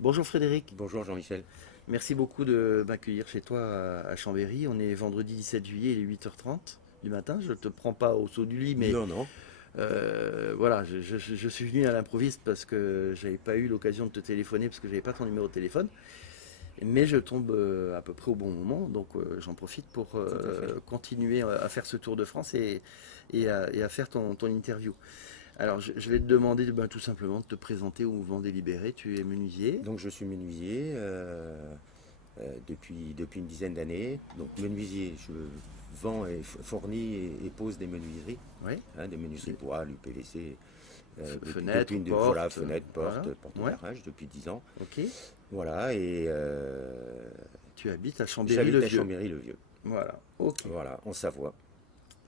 Bonjour Frédéric, Bonjour Jean-Michel. merci beaucoup de m'accueillir chez toi à Chambéry. On est vendredi 17 juillet, il est 8h30 du matin. Je ne te prends pas au saut du lit, mais Non, non. voilà, je suis venu à l'improviste parce que j'avais pas eu l'occasion de te téléphoner parce que j'avais pas ton numéro de téléphone. Mais je tombe à peu près au bon moment, donc j'en profite pour Tout à fait. continuer à faire ce tour de France et à faire ton interview. Alors je vais te demander tout simplement de te présenter au mouvement des libérés. Tu es menuisier. Donc je suis menuisier depuis une dizaine d'années. Donc menuisier, je vends et fournis et pose des menuiseries, Oui. des menuiseries bois, du PVC, Fenêtre, voilà, porte, fenêtres, voilà. portes Ouais, garage depuis 10 ans. ok. Voilà, et Tu habites à j'habite à Chambéry-le-Vieux. Chambéry-le-Vieux. Voilà, ok. Voilà, en Savoie.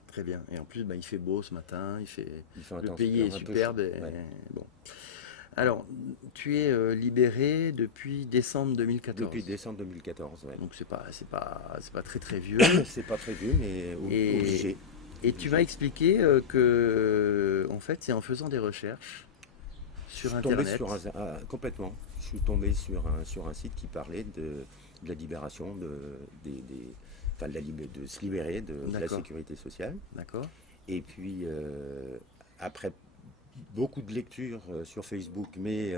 Très bien. Et en plus, il fait beau ce matin, Il fait un le temps pays est super, un peu chaud. superbe. Ouais. Bon. Alors, tu es libéré depuis décembre Depuis 2014. décembre 2014, ouais. Donc c'est pas très très vieux. C'est pas très dur, mais Et, obligé. et tu m'as Obligé. expliqué que, en fait, c'est en faisant des recherches Je sur suis tombé sur Internet. complètement. Je suis tombé sur un site qui parlait de la libération enfin, de se libérer de la D'accord, sécurité sociale. d'accord. Et puis après beaucoup de lectures sur Facebook, mais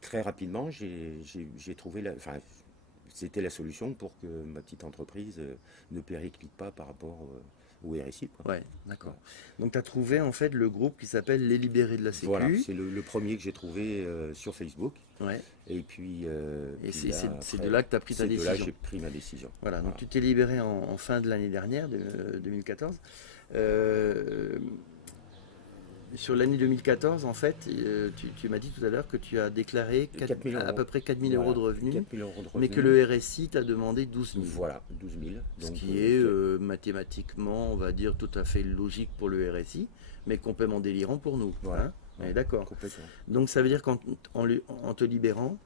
très rapidement, j'ai trouvé enfin, c'était la solution pour que ma petite entreprise ne périclite pas par rapport au RSI, quoi. Ouais, d'accord. Voilà. Donc tu as trouvé en fait le groupe qui s'appelle Les Libérés de la Voilà, Sécu. c'est le premier que j'ai trouvé sur Facebook. Ouais. Et puis, Et puis c'est là, c'est de après, là que tu as pris ta c'est de là que décision. j'ai pris ma décision. Voilà, donc Voilà. tu t'es libéré en fin de l'année dernière, 2014. Euh, Sur l'année 2014, en fait, tu m'as dit tout à l'heure que tu as déclaré 4 000 à euros. peu près 4 000 € de Voilà, revenus, 4 000 euros de mais que revenus. le RSI t'a demandé 12 000. Voilà, 12 000. Ce Donc, qui est mathématiquement, on va dire, tout à fait logique pour le RSI, mais complètement délirant pour nous. voilà, Hein. On ouais, est d'accord. complètement. Donc ça veut dire qu'en te libérant,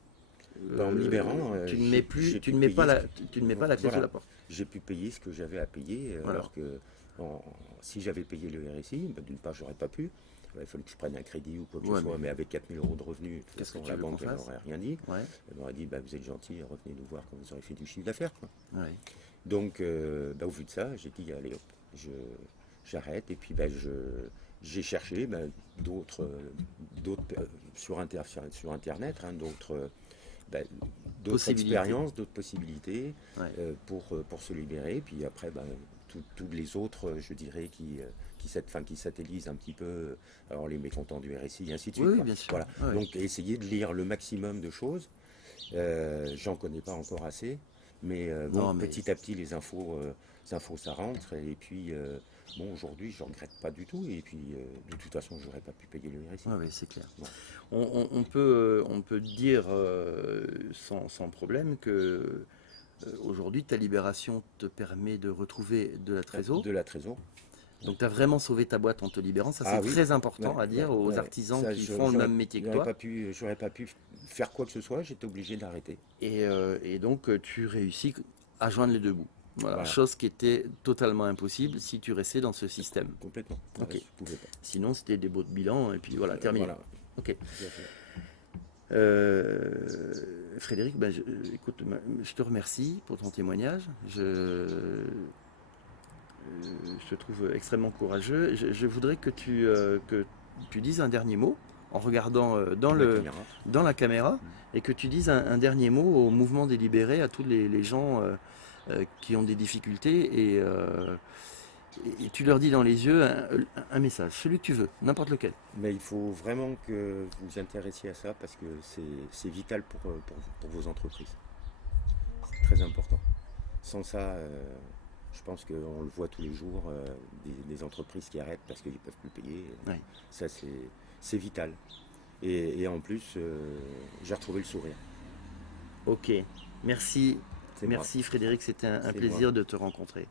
Ben, en me libérant, tu ne mets plus, j'ai tu pu ne mets pas payer tu ne mets pas la clé sous voilà, la porte. j'ai pu payer ce que j'avais à payer, Voilà. alors que en- si j'avais payé le RSI, ben, d'une part, j'aurais pas pu. Il fallait que je prenne un crédit ou quoi que ce Ouais, soit, mais mais avec 4 000 euros de revenus, de toute qu'est-ce que façon, tu la veux qu'on banque, elle fasse? m'aurait rien dit. Ouais, Elle m'aurait dit, bah, vous êtes gentil, revenez nous voir quand vous aurez fait du chiffre d'affaires, quoi. ouais. Donc, bah, au vu de ça, j'ai dit, allez hop, j'arrête. Et puis, bah, j'ai cherché bah, d'autres sur Internet, hein, bah, d'autres Possibilité. expériences, d'autres possibilités Ouais. pour se libérer. Puis après, bah, tous les autres, je dirais, enfin, qui satellisent un petit peu, alors les mécontents du RSI, et ainsi de Oui, suite, oui, quoi. bien sûr. Voilà. Ouais, ouais. Donc, essayer de lire le maximum de choses. J'en connais pas encore assez, mais bon, Non, mais petit à petit, les infos ça rentre. Et puis, bon, aujourd'hui, je regrette pas du tout. Et puis, de toute façon, j'aurais pas pu payer le RSI, ouais, quoi. ouais, c'est clair. Voilà. On peut dire sans problème que aujourd'hui, ta libération te permet de retrouver de la trésor. De la trésor. Donc, tu as vraiment sauvé ta boîte en te libérant. Ça, c'est Ah oui, très important ouais, à dire ouais, aux ouais. artisans Ça, qui font le même métier que toi. j'aurais pas pu faire quoi que ce soit. J'étais obligé d'arrêter. Et donc, tu réussis à joindre les deux bouts. Voilà, Voilà, chose qui était totalement impossible si tu restais dans ce système. complètement. Ouais, Ok. je pouvais pas. Sinon, c'était des beaux de bilan et puis voilà, terminé. Voilà, Ok. tout à fait. Euh, Frédéric, écoute, je te remercie pour ton témoignage. Je te trouve extrêmement courageux. Je voudrais que tu dises un dernier mot en regardant La caméra. dans la caméra Mm. et que tu dises un dernier mot au mouvement des libérés, à tous les gens qui ont des difficultés et tu leur dis dans les yeux un message, celui que tu veux, n'importe lequel. Mais il faut vraiment que vous vous intéressiez à ça parce que c'est vital pour vos entreprises. C'est très important. Sans ça, je pense qu'on le voit tous les jours, des entreprises qui arrêtent parce qu'ils ne peuvent plus payer. Ouais. Ça, c'est vital. Et en plus, j'ai retrouvé le sourire. Ok, merci. C'est moi. Merci Frédéric, c'était un C'est moi. plaisir de te rencontrer.